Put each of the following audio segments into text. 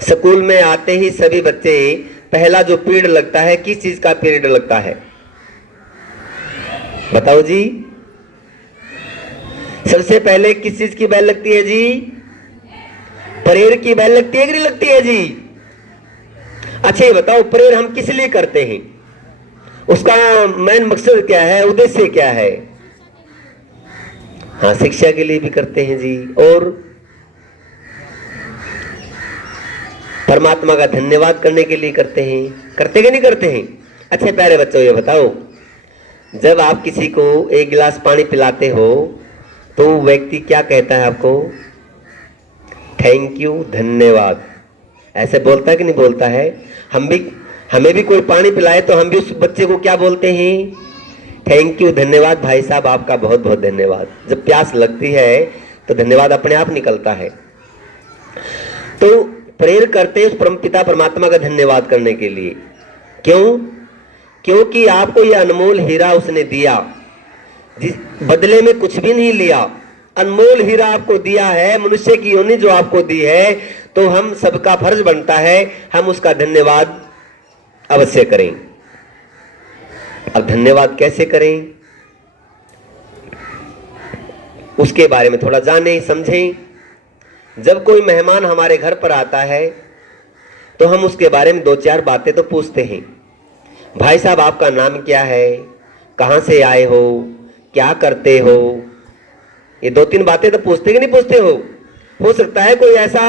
School में आते ही सभी बच्चे पहला जो पीरियड लगता है, किस चीज का पीरियड लगता है? बताओ जी। सबसे पहले किस चीज की बेल लगती है जी? प्रेयर की बेल लगती है कि नहीं लगती है जी? अच्छा ये बताओ, प्रेयर हम किस लिए करते हैं? उसका मेन मकसद क्या है, उद्देश्य क्या है? हाँ, शिक्षा के लिए भी करते हैं जी, और परमात्मा का धन्यवाद करने के लिए करते हैं। करते कि नहीं करते हैं? अच्छे प्यारे बच्चों, ये बताओ, जब आप किसी को एक गिलास पानी पिलाते हो तो व्यक्ति क्या कहता है आपको? थैंक यू, धन्यवाद, ऐसे बोलता है कि नहीं बोलता है? हमें भी कोई पानी पिलाए तो हम भी उस बच्चे को क्या बोलते हैं? थैंक यू, धन्यवाद भाई साहब, आपका बहुत बहुत धन्यवाद। जब प्यास लगती है तो धन्यवाद अपने आप निकलता है। तो प्रेयर करते उस परमपिता परमात्मा का धन्यवाद करने के लिए। क्यों? क्योंकि आपको यह अनमोल हीरा उसने दिया, जिस बदले में कुछ भी नहीं लिया। अनमोल हीरा आपको दिया है, मनुष्य की योनि जो आपको दी है, तो हम सबका फर्ज बनता है हम उसका धन्यवाद अवश्य करें। अब धन्यवाद कैसे करें, उसके बारे में थोड़ा जानें, समझें। जब कोई मेहमान हमारे घर पर आता है तो हम उसके बारे में दो चार बातें तो पूछते हैं। भाई साहब, आपका नाम क्या है, कहां से आए हो, क्या करते हो, ये दो तीन बातें तो पूछते कि नहीं पूछते हो सकता है कोई ऐसा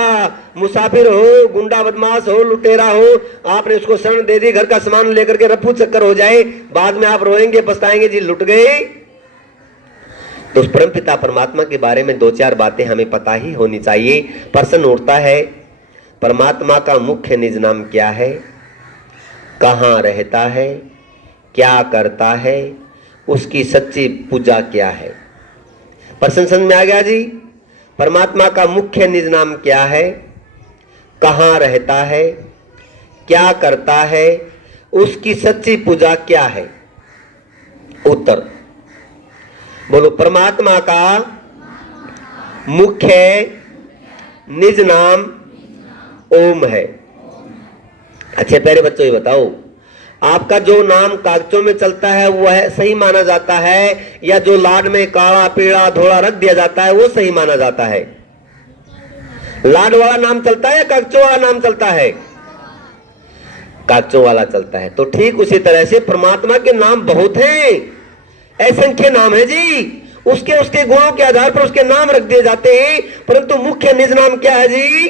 मुसाफिर हो, गुंडा बदमाश हो, लुटेरा हो, आपने उसको शरण दे दी, घर का सामान लेकर के रफू चक्कर हो जाए, बाद में आप रोएंगे पछताएंगे, जी लुट गए। तो उस परमपिता परमात्मा के बारे में दो चार बातें हमें पता ही होनी चाहिए। प्रश्न उठता है, परमात्मा का मुख्य निज नाम क्या है, कहाँ रहता है, क्या करता है, उसकी सच्ची पूजा क्या है? प्रश्न समझ में आ गया जी? परमात्मा का मुख्य निज नाम क्या है, कहाँ रहता है, क्या करता है, उसकी सच्ची पूजा क्या है? उत्तर बोलो। परमात्मा का मुख्य निज नाम ओम है। अच्छे प्यारे बच्चों, ये बताओ, आपका जो नाम कागजों में चलता है वह सही माना जाता है, या जो लाड में काला पीला धोला रख दिया जाता है वो सही माना जाता है? लाड वाला नाम चलता है या कागजों वाला नाम चलता है? कागजों वाला चलता है। तो ठीक उसी तरह से परमात्मा के नाम बहुत हैं, असंख्य नाम है जी। उसके उसके गुणों के आधार पर उसके नाम रख दिए जाते हैं, परंतु मुख्य निज नाम क्या है जी?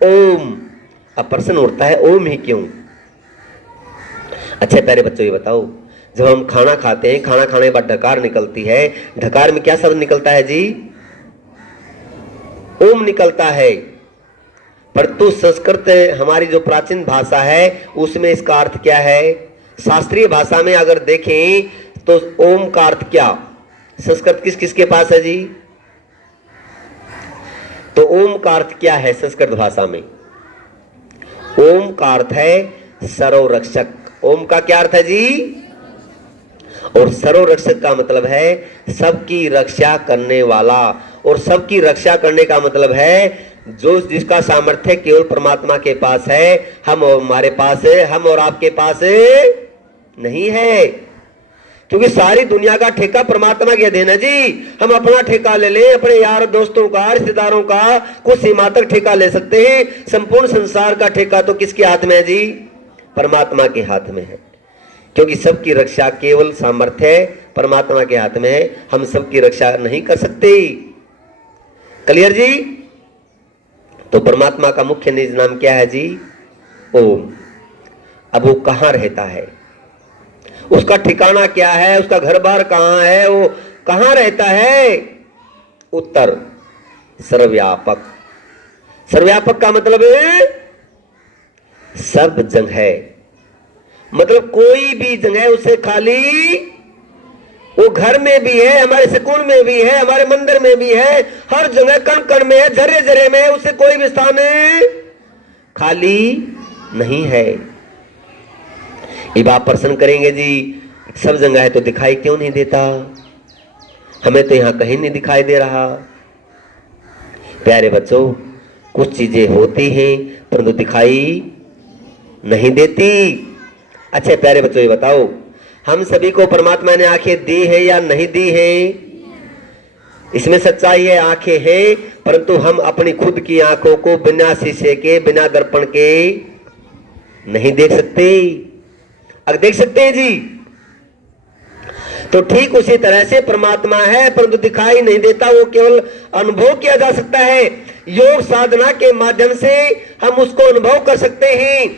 ओम। अब प्रश्न उठता है, ओम ही क्यों? अच्छे प्यारे बच्चों, ये बताओ, जब हम खाना खाते हैं, खाना खाने के बाद ढकार निकलती है, ढकार में क्या शब्द निकलता है जी? ओम निकलता है। परंतु संस्कृत हमारी जो प्राचीन भाषा है उसमें इसका अर्थ क्या है? शास्त्रीय भाषा में अगर देखें तो ओम का अर्थ क्या, संस्कृत किस किस के पास है जी? तो ओम का अर्थ क्या है संस्कृत भाषा में? ओम का अर्थ है सर्वरक्षक। ओम का क्या अर्थ है जी? और सर्वरक्षक का मतलब है सबकी रक्षा करने वाला, और सबकी रक्षा करने का मतलब है जो जिसका सामर्थ्य केवल परमात्मा के पास है, हम और हमारे पास है, हम और आपके पास नहीं है। क्योंकि सारी दुनिया का ठेका परमात्मा के अधीन है जी। हम अपना ठेका ले लें, अपने यार दोस्तों का, रिश्तेदारों का कुछ सीमा तक ठेका ले सकते हैं, संपूर्ण संसार का ठेका तो किसके हाथ में है जी? परमात्मा के हाथ में है। क्योंकि सबकी रक्षा केवल सामर्थ्य परमात्मा के हाथ में है, हम सबकी रक्षा नहीं कर सकते। क्लियर जी? तो परमात्मा का मुख्य निज नाम क्या है जी? ओम। अब वो कहां रहता है, उसका ठिकाना क्या है, उसका घर बार कहां है, वो कहां रहता है? उत्तर सर्वव्यापक। सर्वव्यापक का मतलब है सब जगह, मतलब कोई भी जगह उसे खाली, वो घर में भी है, हमारे स्कूल में भी है, हमारे मंदिर में भी है, हर जगह कण कण में है, जरे जरे में, उसे कोई भी स्थान खाली नहीं है। अब आप प्रश्न करेंगे जी सब जगह है तो दिखाई क्यों नहीं देता, हमें तो यहां कहीं नहीं दिखाई दे रहा। प्यारे बच्चों, कुछ चीजें होती हैं परंतु दिखाई नहीं देती। अच्छे प्यारे बच्चों, ये बताओ, हम सभी को परमात्मा ने आंखें दी है या नहीं दी है? इसमें सच्चाई है, आंखें हैं, परंतु हम अपनी खुद की आंखों को बिना शीशे के, बिना दर्पण के नहीं देख सकते। अगर देख सकते हैं जी, तो ठीक उसी तरह से परमात्मा है परंतु दिखाई नहीं देता, वो केवल अनुभव किया जा सकता है। योग साधना के माध्यम से हम उसको अनुभव कर सकते हैं।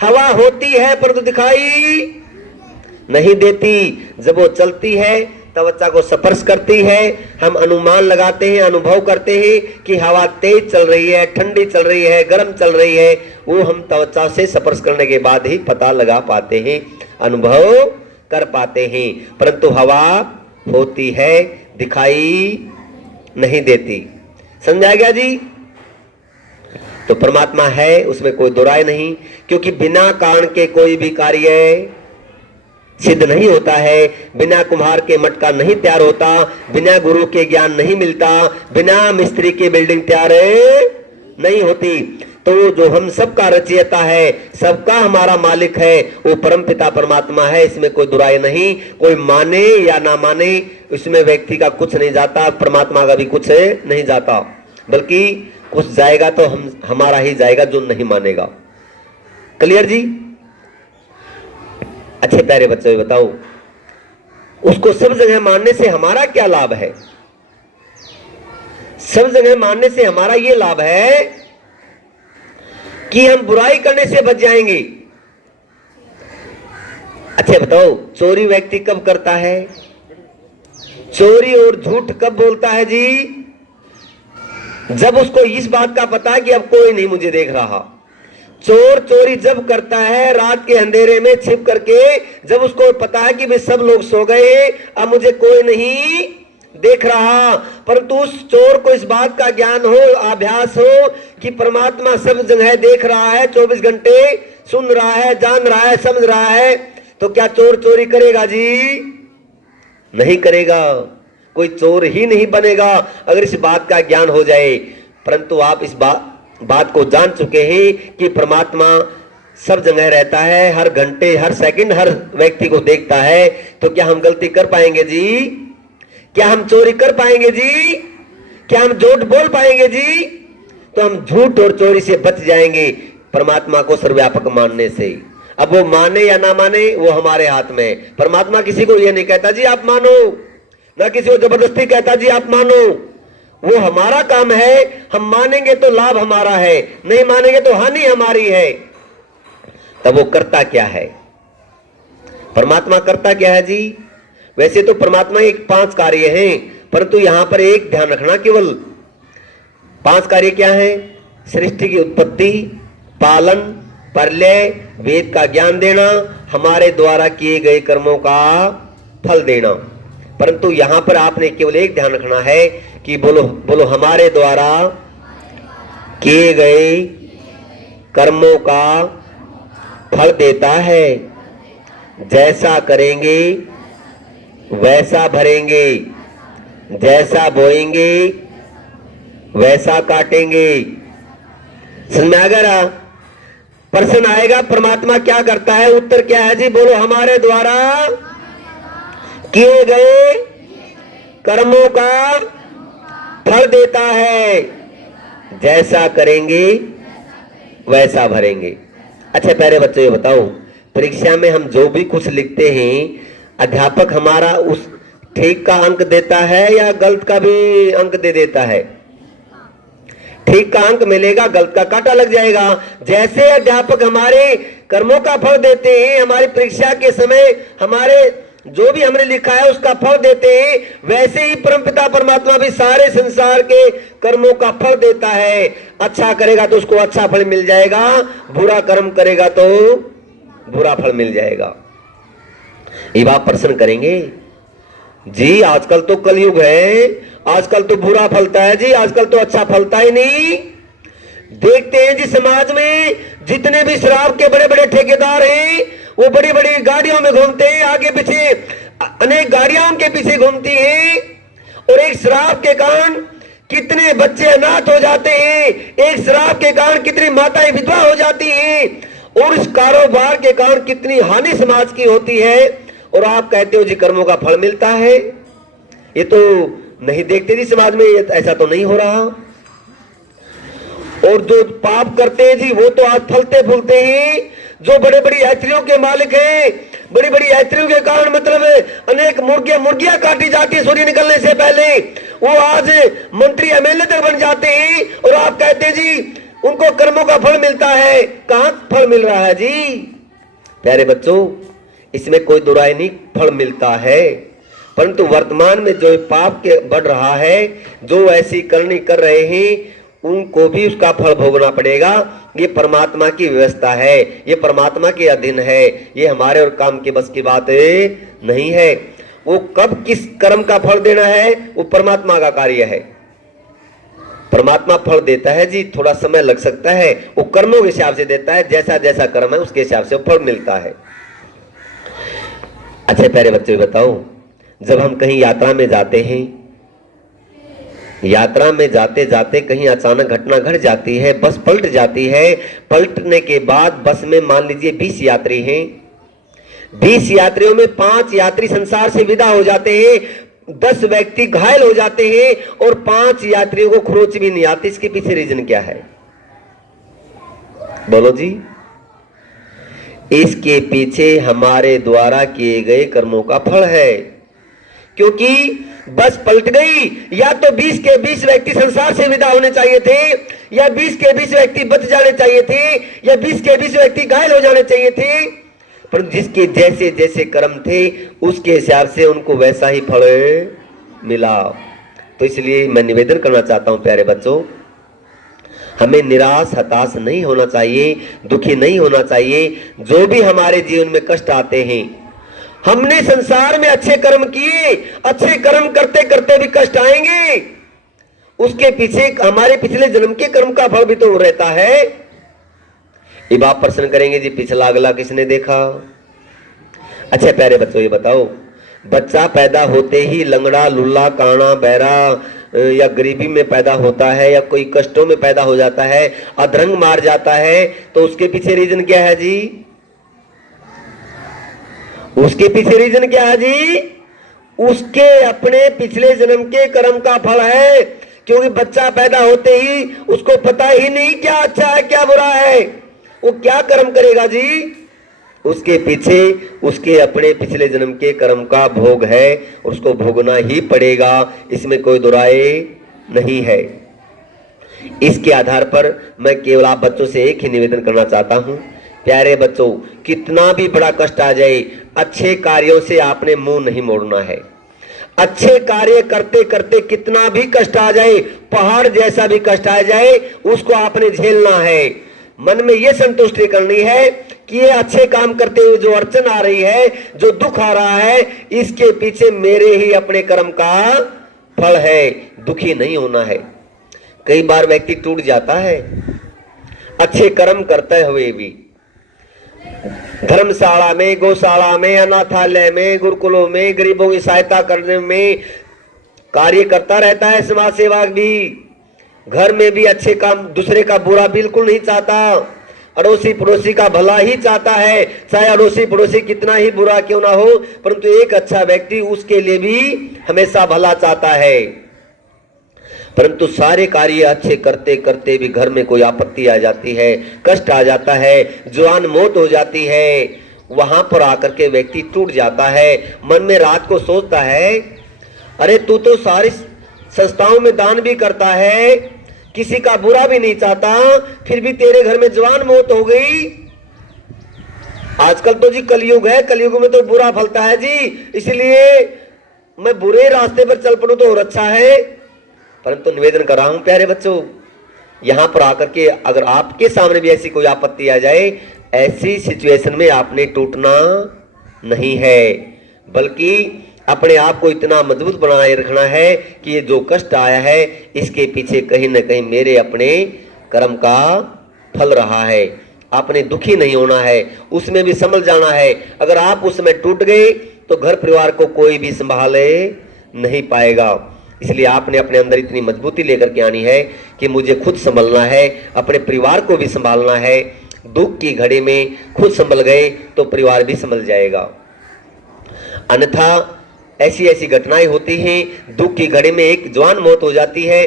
हवा होती है परंतु दिखाई नहीं देती। जब वो चलती है त्वचा को स्पर्श करती है, हम अनुमान लगाते हैं, अनुभव करते हैं कि हवा तेज चल रही है, ठंडी चल रही है, गर्म चल रही है। वो हम त्वचा से स्पर्श करने के बाद ही पता लगा पाते हैं, अनुभव कर पाते हैं। परंतु हवा होती है, दिखाई नहीं देती। समझा गया जी? तो परमात्मा है, उसमें कोई दो राय नहीं, क्योंकि बिना कारण के कोई भी कार्य सिद्ध नहीं होता है। बिना कुम्हार के मटका नहीं तैयार होता, बिना गुरु के ज्ञान नहीं मिलता, बिना मिस्त्री की बिल्डिंग तैयार नहीं होती। तो जो हम सबका रचयिता है, सबका हमारा मालिक है, वो परमपिता परमात्मा है। इसमें कोई दुराई नहीं। कोई माने या ना माने, इसमें व्यक्ति का कुछ नहीं जाता, परमात्मा का भी कुछ नहीं जाता, बल्कि कुछ जाएगा तो हमारा ही जाएगा जो नहीं मानेगा। क्लियर जी? अच्छे प्यारे बच्चों, ये बताओ, उसको सब जगह मानने से हमारा क्या लाभ है? सब जगह मानने से हमारा ये लाभ है कि हम बुराई करने से बच जाएंगे। अच्छा बताओ, चोरी व्यक्ति कब करता है? चोरी और झूठ कब बोलता है जी? जब उसको इस बात का पता है कि अब कोई नहीं मुझे देख रहा। चोर चोरी जब करता है रात के अंधेरे में छिप करके, जब उसको पता है कि वे सब लोग सो गए, अब मुझे कोई नहीं देख रहा। परंतु उस चोर को इस बात का ज्ञान हो, आभास हो कि परमात्मा सब जगह देख रहा है, 24 घंटे सुन रहा है, जान रहा है, समझ रहा है, तो क्या चोर चोरी करेगा जी? नहीं करेगा। कोई चोर ही नहीं बनेगा अगर इस बात का ज्ञान हो जाए। परंतु आप इस बात को जान चुके हैं कि परमात्मा सब जगह रहता है, हर घंटे, हर सेकंड, हर व्यक्ति को देखता है। तो क्या हम गलती कर पाएंगे जी? क्या हम चोरी कर पाएंगे जी? क्या हम झूठ बोल पाएंगे जी? तो हम झूठ और चोरी से बच जाएंगे परमात्मा को सर्वव्यापक मानने से। अब वो माने या ना माने, वो हमारे हाथ में। परमात्मा किसी को ये नहीं कहता जी आप मानो, ना किसी को जबरदस्ती कहता जी आप मानो। वो हमारा काम है, हम मानेंगे तो लाभ हमारा है, नहीं मानेंगे तो हानि हमारी है। तब वो करता क्या है? परमात्मा करता क्या है जी? वैसे तो परमात्मा के 5 कार्य हैं, परंतु यहां पर एक ध्यान रखना, केवल 5 कार्य क्या है? सृष्टि की उत्पत्ति, पालन, प्रलय, वेद का ज्ञान देना, हमारे द्वारा किए गए कर्मों का फल देना। परंतु यहां पर आपने केवल एक ध्यान रखना है कि बोलो हमारे द्वारा किए गए कर्मों का फल देता है। जैसा करेंगे वैसा भरेंगे, जैसा बोएंगे वैसा काटेंगे। समझ में आ गया? प्रश्न आएगा परमात्मा क्या करता है, उत्तर क्या है जी? बोलो हमारे द्वारा किए गए कर्मों का फल देता है, जैसा करेंगे वैसा भरेंगे। अच्छा प्यारे बच्चों, ये बताओ, परीक्षा में हम जो भी कुछ लिखते हैं, अध्यापक हमारा उस ठीक का अंक देता है या गलत का भी अंक दे देता है? ठीक का अंक मिलेगा, गलत का काटा लग जाएगा। जैसे अध्यापक हमारे कर्मों का फल देते हैं, हमारी परीक्षा के समय हमारे जो भी हमने लिखा है उसका फल देते हैं, वैसे ही परमपिता परमात्मा भी सारे संसार के कर्मों का फल देता है। अच्छा करेगा तो उसको अच्छा फल मिल जाएगा, बुरा कर्म करेगा तो बुरा फल मिल जाएगा। ये बात प्रश्न करेंगे जी? आजकल तो कलयुग है, आजकल तो बुरा फलता है जी, आजकल तो अच्छा फलता ही नहीं। देखते हैं जी समाज में जितने भी शराब के बड़े बड़े ठेकेदार हैं, वो बड़ी बड़ी गाड़ियों में घूमते हैं, आगे पीछे अनेक गाड़ियां उनके पीछे घूमती हैं, और एक शराब के कारण कितने बच्चे अनाथ हो जाते हैं, एक शराब के कारण कितनी माताएं विधवा हो जाती हैं, और इस कारोबार के कारण कितनी हानि समाज की होती है, और आप कहते हो जी कर्मों का फल मिलता है। ये तो नहीं देखते जी समाज में, ऐसा तो नहीं हो रहा। और जो पाप करते हैं जी वो तो आज फलते फूलते हैं। जो बड़े बड़ी यात्रियों के मालिक हैं, बड़ी बड़ी यात्रियों के कारण मतलब अनेक मुर्गियां काटी जाती है सूर्य निकलने से पहले, वो आज मंत्री एमएलए तक बन जाते हैं, और आप कहते हैं जी उनको कर्मों का फल मिलता है। कहां फल मिल रहा है जी? प्यारे बच्चों, इसमें कोई दुराई नहीं, फल मिलता है, परंतु वर्तमान में जो पाप के बढ़ रहा है, जो ऐसी करनी कर रहे हैं, उनको भी उसका फल भोगना पड़ेगा। ये परमात्मा की व्यवस्था है, ये परमात्मा के अधीन है, ये हमारे और काम के बस की बात नहीं है। वो कब किस कर्म का फल देना है वो परमात्मा का कार्य है। परमात्मा फल देता है जी, थोड़ा समय लग सकता है, वो कर्मों के हिसाब से देता है, जैसा जैसा कर्म है उसके हिसाब से फल मिलता है। अच्छा प्यारे बच्चे बताओ, जब हम कहीं यात्रा में जाते हैं, यात्रा में जाते जाते कहीं अचानक घटना घट जाती है, बस पलट जाती है, पलटने के बाद बस में मान लीजिए 20 यात्री हैं, 20 यात्रियों में 5 यात्री संसार से विदा हो जाते हैं, 10 व्यक्ति घायल हो जाते हैं, और 5 यात्रियों को खरोच भी नहीं आती। इसके पीछे रीजन क्या है? बोलो जी। इसके पीछे हमारे द्वारा किए गए कर्मों का फल है। क्योंकि बस पलट गई, या तो 20 के 20 व्यक्ति संसार से विदा होने चाहिए थे, या 20 के 20 व्यक्ति बच जाने चाहिए थे, या 20 के 20 व्यक्ति घायल हो जाने चाहिए थे, पर जिसके जैसे जैसे कर्म थे उसके हिसाब से उनको वैसा ही फल मिला। तो इसलिए मैं निवेदन करना चाहता हूं प्यारे बच्चों, हमें निराश हताश नहीं होना चाहिए, दुखी नहीं होना चाहिए। जो भी हमारे जीवन में कष्ट आते हैं, हमने संसार में अच्छे कर्म किए, अच्छे कर्म करते करते भी कष्ट आएंगे, उसके पीछे हमारे पिछले जन्म के कर्म का फल भी तो रहता है। अब आप प्रश्न करेंगे जी पिछला अगला किसने देखा? अच्छा प्यारे बच्चों ये बताओ, बच्चा पैदा होते ही लंगड़ा लुल्ला काना बहरा या गरीबी में पैदा होता है, या कोई कष्टों में पैदा हो जाता है, अधरंग मार जाता है, तो उसके पीछे रीजन क्या है जी? उसके पीछे रीजन क्या है जी? उसके अपने पिछले जन्म के कर्म का फल है। क्योंकि बच्चा पैदा होते ही उसको पता ही नहीं क्या अच्छा है क्या बुरा है, वो क्या कर्म करेगा जी? उसके पीछे उसके अपने पिछले जन्म के कर्म का भोग है, उसको भोगना ही पड़ेगा, इसमें कोई दुराए नहीं है। इसके आधार पर मैं केवल आप बच्चों से एक ही निवेदन करना चाहता हूं, प्यारे बच्चों, कितना भी बड़ा कष्ट आ जाए, अच्छे कार्यों से आपने मुंह नहीं मोड़ना है। अच्छे कार्य करते करते कितना भी कष्ट आ जाए, पहाड़ जैसा भी कष्ट आ जाए, उसको आपने झेलना है। मन में यह संतुष्टि करनी है कि ये अच्छे काम करते हुए जो अड़चन आ रही है, जो दुख आ रहा है, इसके पीछे मेरे ही अपने कर्म का फल है, दुखी नहीं होना है। कई बार व्यक्ति टूट जाता है अच्छे कर्म करते हुए भी, धर्मशाला में, गौशाला में, अनाथालय में, गुरुकुलों में, गरीबों की सहायता करने में कार्य करता रहता है समाज सेवक भी, घर में भी अच्छे काम, दूसरे का बुरा बिल्कुल नहीं चाहता, अड़ोसी पड़ोसी का भला ही चाहता है, चाहे अड़ोसी पड़ोसी कितना ही बुरा क्यों ना हो, परंतु एक अच्छा व्यक्ति उसके लिए भी हमेशा भला चाहता है। परंतु सारे कार्य अच्छे करते करते भी घर में कोई आपत्ति आ जाती है, कष्ट आ जाता है, जवान मौत हो जाती है, वहां पर आकर के व्यक्ति टूट जाता है। मन में रात को सोचता है, अरे तू तो सारी संस्थाओं में दान भी करता है, किसी का बुरा भी नहीं चाहता, फिर भी तेरे घर में जवान मौत हो गई। आजकल तो जी कलयुग है, कलयुग में तो बुरा फलता है जी, इसलिए मैं बुरे रास्ते पर चल पड़ूं तो और अच्छा है। परंतु निवेदन कर रहा हूं प्यारे बच्चों, यहां पर आकर के अगर आपके सामने भी ऐसी कोई आपत्ति आ जाए, ऐसी सिचुएशन में आपने टूटना नहीं है, बल्कि अपने आप को इतना मजबूत बनाए रखना है कि ये जो कष्ट आया है, इसके पीछे कहीं ना कहीं मेरे अपने कर्म का फल रहा है। आपने दुखी नहीं होना है, उसमें भी संभल जाना है। अगर आप उसमें टूट गए तो घर परिवार को कोई भी संभाले नहीं पाएगा। इसलिए आपने अपने अंदर इतनी मजबूती लेकर के आनी है कि मुझे खुद संभलना है, अपने परिवार को भी संभालना है। दुख की घड़ी में खुद संभल गए तो परिवार भी संभल जाएगा। अन्यथा ऐसी ऐसी घटनाएं होती हैं, दुख की घड़ी में एक जवान मौत हो जाती है,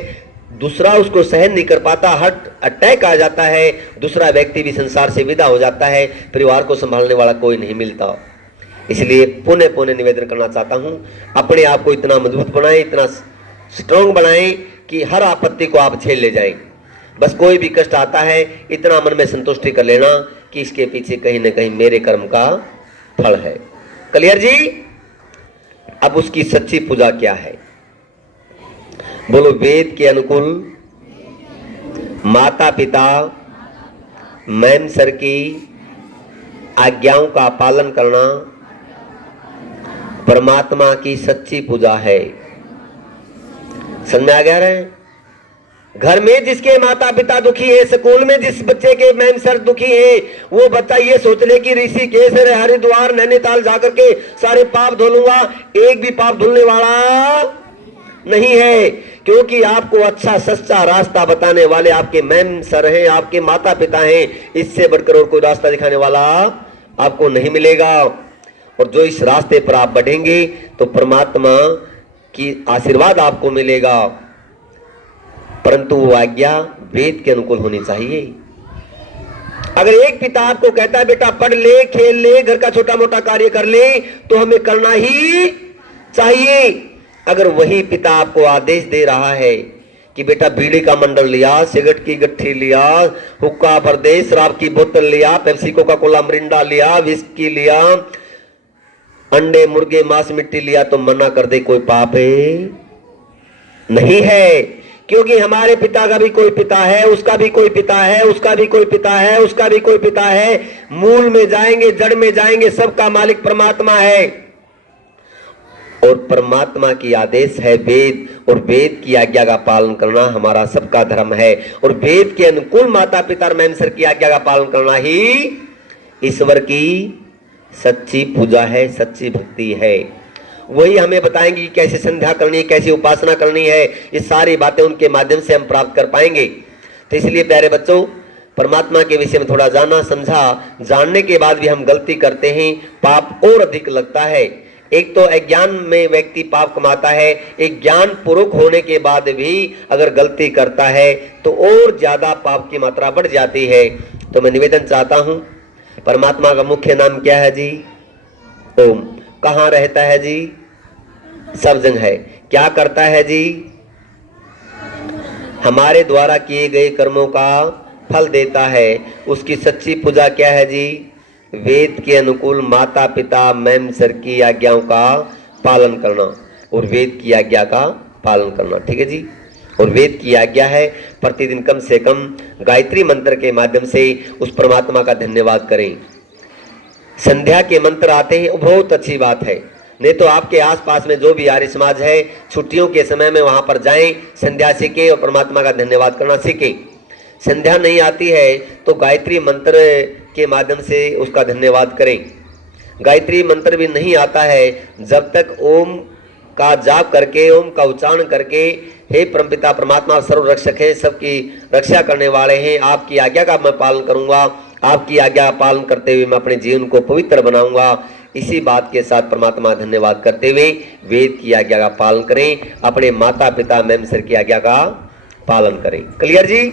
दूसरा उसको सहन नहीं कर पाता, हार्ट अटैक आ जाता है, दूसरा व्यक्ति भी संसार से विदा हो जाता है, परिवार को संभालने वाला कोई नहीं मिलता। इसलिए पुनः पुनः निवेदन करना चाहता हूं, अपने आप को इतना मजबूत बनाएं, इतना स्ट्रांग बनाएं कि हर आपत्ति को आप झेल ले जाएं। बस कोई भी कष्ट आता है, इतना मन में संतुष्टि कर लेना कि इसके पीछे कहीं ना कहीं मेरे कर्म का फल है। क्लियर जी? अब उसकी सच्ची पूजा क्या है? बोलो, वेद के अनुकूल माता पिता मैम सर की आज्ञाओं का पालन करना परमात्मा की सच्ची पूजा है। समझ में आ गया रे? घर में जिसके माता पिता दुखी है, स्कूल में जिस बच्चे के मैम सर दुखी है, वो बच्चा ये सोच ले कि ऋषिकेश, हरिद्वार, नैनीताल जाकर के सारे पाप धो लूंगा, एक भी पाप धुलने वाला नहीं है। क्योंकि आपको अच्छा सच्चा रास्ता बताने वाले आपके मैम सर हैं, आपके माता पिता हैं। इससे बढ़कर और कोई रास्ता दिखाने वाला आपको नहीं मिलेगा। और जो इस रास्ते पर आप बढ़ेंगे तो परमात्मा की आशीर्वाद आपको मिलेगा, परंतु वो आज्ञा वेद के अनुकूल होनी चाहिए। अगर एक पिता आपको कहता है बेटा पढ़ ले, खेल ले, घर का छोटा मोटा कार्य कर ले, तो हमें करना ही चाहिए। अगर वही पिता आपको आदेश दे रहा है कि बेटा बीड़ी का मंडल लिया, सिगरेट की गट्ठी लिया, हुक्का बरदे, शराब की बोतल लिया, पेप्सी, कोका कोला, मिरिंडा लिया, विस्की लिया, अंडे मुर्गे मांस मिट्टी लिया, तो मना कर दे, कोई पाप है नहीं है। क्योंकि हमारे पिता का भी कोई पिता है, उसका भी कोई पिता है, उसका भी कोई पिता है, उसका भी कोई पिता है। मूल में जाएंगे, जड़ में जाएंगे, सबका मालिक परमात्मा है। और परमात्मा की आदेश है वेद, और वेद की आज्ञा का पालन करना हमारा सबका धर्म है। और वेद के अनुकूल माता पिता और मैम सर की आज्ञा का पालन करना ही ईश्वर की सच्ची पूजा है, सच्ची भक्ति है। वही हमें बताएंगे कि कैसे संध्या करनी है, कैसे उपासना करनी है। ये सारी बातें उनके माध्यम से हम प्राप्त कर पाएंगे। तो इसलिए प्यारे बच्चों, परमात्मा के विषय में थोड़ा जाना समझा, जानने के बाद भी हम गलती करते हैं, पाप और अधिक लगता है। एक तो अज्ञान में व्यक्ति पाप कमाता है, एक ज्ञान पूर्वक होने के बाद भी अगर गलती करता है तो और ज्यादा पाप की मात्रा बढ़ जाती है। तो मैं निवेदन चाहता हूं, परमात्मा का मुख्य नाम क्या है जी? ओम। कहाँ रहता है जी? सब जगह है। क्या करता है जी? हमारे द्वारा किए गए कर्मों का फल देता है। उसकी सच्ची पूजा क्या है जी? वेद के अनुकूल माता पिता मैम सर की आज्ञाओं का पालन करना और वेद की आज्ञा का पालन करना। ठीक है जी? और वेद की आज्ञा है प्रतिदिन कम से कम गायत्री मंत्र के माध्यम से उस परमात्मा का धन्यवाद करें। संध्या के मंत्र आते हैं, बहुत अच्छी बात है। नहीं तो आपके आसपास में जो भी आर्य समाज है, छुट्टियों के समय में वहां पर जाएं, संध्या सीखें और परमात्मा का धन्यवाद करना सीखें। संध्या नहीं आती है तो गायत्री मंत्र के माध्यम से उसका धन्यवाद करें। गायत्री मंत्र भी नहीं आता है, जब तक ओम का जाप करके, ओम का उच्चारण करके, हे परमपिता परमात्मा सर्व रक्षक है, सबकी रक्षा करने वाले हैं, आपकी आज्ञा का मैं पालन करूंगा, आपकी आज्ञा का पालन करते हुए मैं अपने जीवन को पवित्र बनाऊंगा। इसी बात के साथ परमात्मा धन्यवाद करते हुए वेद की आज्ञा का पालन करें, अपने माता पिता मैम सर की आज्ञा का पालन करें। क्लियर जी?